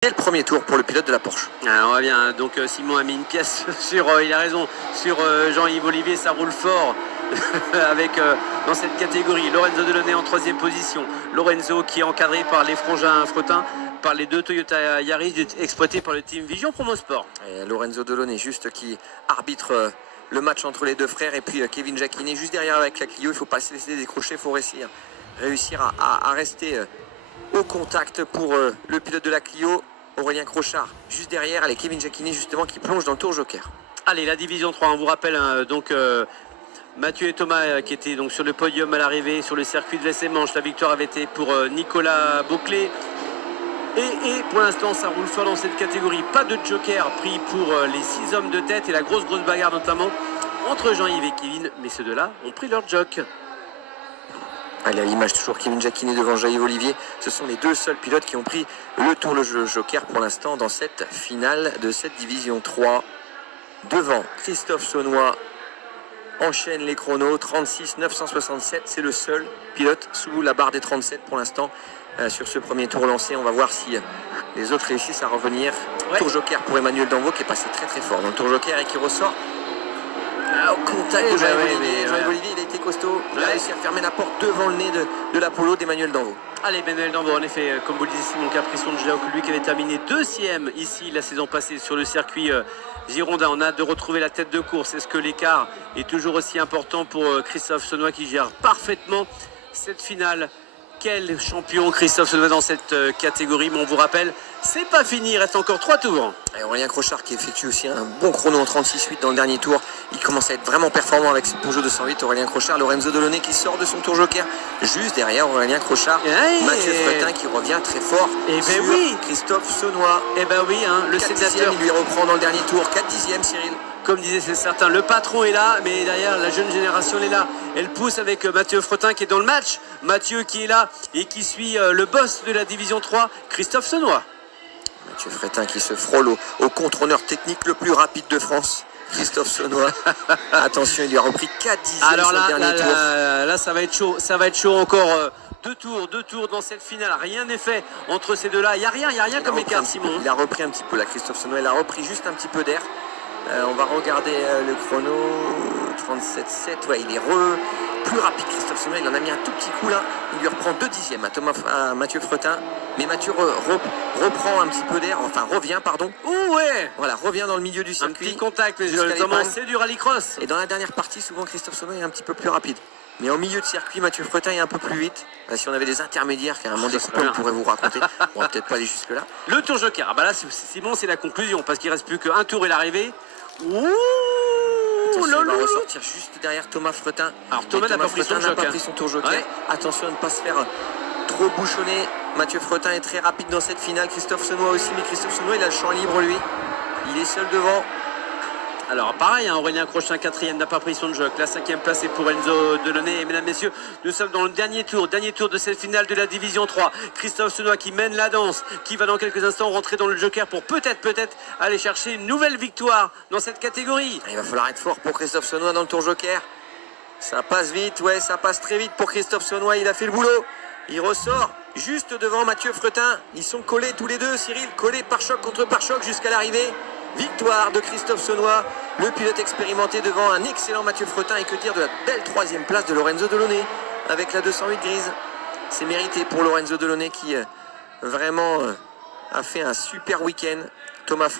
Dès le premier tour pour le pilote de la Porsche. On va bien, donc Simon a mis une pièce sur, il a raison, sur Jean-Yves Olivier, ça roule fort avec dans cette catégorie Lorenzo Delaunay en 3e position. Lorenzo qui est encadré par les frangins Fretin, par les deux Toyota Yaris exploités par le team Vision Promo Sport. Et Lorenzo Delaunay juste qui arbitre le match entre les deux frères, et puis Kevin Jacquinet juste derrière avec la Clio. Il ne faut pas se laisser décrocher, il faut réussir à rester au contact pour le pilote de la Clio, Aurélien Crochard. Juste derrière, allez, Kevin Jacquinet justement qui plonge dans le tour joker. Allez, la division 3, on vous rappelle donc Mathieu et Thomas qui étaient donc sur le podium à l'arrivée sur le circuit de l'Essai-Manche. La victoire avait été pour Nicolas Bouclé. Et pour l'instant, ça roule fort dans cette catégorie. Pas de joker pris pour les 6 hommes de tête et la grosse bagarre notamment entre Jean-Yves et Kevin. Mais ceux deux-là ont pris leur jock. Allez, à l'image toujours Kevin Jacquinet devant Jean-Yves Olivier. Ce sont les deux seuls pilotes qui ont pris le tour le joker pour l'instant dans cette finale de cette division 3. Devant, Christophe Saunois enchaîne les chronos, 36 967. C'est le seul pilote sous la barre des 37 pour l'instant sur ce premier tour lancé. On va voir si les autres réussissent à revenir. Ouais. Tour joker pour Emmanuel Danvaux qui est passé très fort dans le tour joker et qui ressort au contact de Jean-Yves Olivier. Jean-Yves Olivier, il a été costaud. Il a réussi à fermer la porte devant le nez de l'Apollo d'Emmanuel Danvaux. Allez, Emmanuel Danvaux, en effet, comme vous le disiez, Simon Caprisson de Géoc, lui qui avait terminé 2e ici la saison passée sur le circuit girondin. On a hâte de retrouver la tête de course. Est-ce que l'écart est toujours aussi important pour Christophe Saunois qui gère parfaitement cette finale? Quel champion Christophe Saunois dans cette catégorie. Mais on vous rappelle, c'est pas fini, il reste encore 3 tours. Et Aurélien Crochard qui effectue aussi un bon chrono en 36,8 dans le dernier tour. Il commence à être vraiment performant avec ce Peugeot 208. Aurélien Crochard, Lorenzo Delaunay qui sort de son tour joker. Juste derrière Aurélien Crochard, Mathieu Fretin qui revient très fort sur Christophe Saunois. Et ben oui, hein, le sénateur. Il lui reprend dans le dernier tour, 4 dixièmes Cyril. Comme disait certains, le patron est là, mais derrière la jeune génération elle est là. Elle pousse avec Mathieu Fretin qui est dans le match. Mathieu qui est là et qui suit le boss de la division 3, Christophe Saunois. Mathieu Fretin qui se frôle au contre-honneur technique le plus rapide de France. Christophe Saunois. Attention, il lui a repris 4 dixièmes. Alors là, sur le dernier tour. Là, ça va être chaud encore. Deux tours dans cette finale. Rien n'est fait entre ces deux-là. Il n'y a rien comme écart, Simon. Il a repris un petit peu là, Christophe Saunois. Il a repris juste un petit peu d'air. On va regarder le chrono. 37,7. Ouais, il est plus rapide, Christophe Saunois. Il en a mis un tout petit coup là. Il lui reprend 2 dixièmes à Mathieu Fretin. Mais Mathieu reprend un petit peu d'air. Enfin, revient, pardon. Oh ouais. Voilà, revient dans le milieu du circuit. Un petit contact, mais notamment c'est du rallycross. Et dans la dernière partie, souvent Christophe Saunois est un petit peu plus rapide. Mais en milieu de circuit, Mathieu Fretin est un peu plus vite. Si on avait des intermédiaires, carrément des coupons, on pourrait vous raconter. On va peut-être pas aller jusque-là. Le tour joker. Ah bah là, Simon, c'est la conclusion. Parce qu'il reste plus qu'un tour et l'arrivée. Ouh, il va ressortir juste derrière Thomas Fretin. Alors Thomas n'a pas pris son tour joker. Ouais. Attention à ne pas se faire trop bouchonner. Mathieu Fretin est très rapide dans cette finale. Christophe Saunois aussi. Mais Christophe Saunois, il a le champ libre, lui. Il est seul devant. Alors pareil, hein, Aurélien Crochard 4e n'a pas pris son jock. La 5e place est pour Enzo Delaunay. Et mesdames, messieurs, nous sommes dans le dernier tour de cette finale de la division 3. Christophe Saunois qui mène la danse, qui va dans quelques instants rentrer dans le joker pour peut-être aller chercher une nouvelle victoire dans cette catégorie. Il va falloir être fort pour Christophe Saunois dans le tour joker. Ça passe vite, ouais, ça passe très vite pour Christophe Saunois. Il a fait le boulot. Il ressort juste devant Mathieu Fretin. Ils sont collés tous les deux, Cyril, collés par choc contre par choc jusqu'à l'arrivée. Victoire de Christophe Saunois, le pilote expérimenté devant un excellent Mathieu Fretin. Et que dire de la belle 3e place de Lorenzo Delaunay avec la 208 grise. C'est mérité pour Lorenzo Delaunay qui vraiment a fait un super week-end. Thomas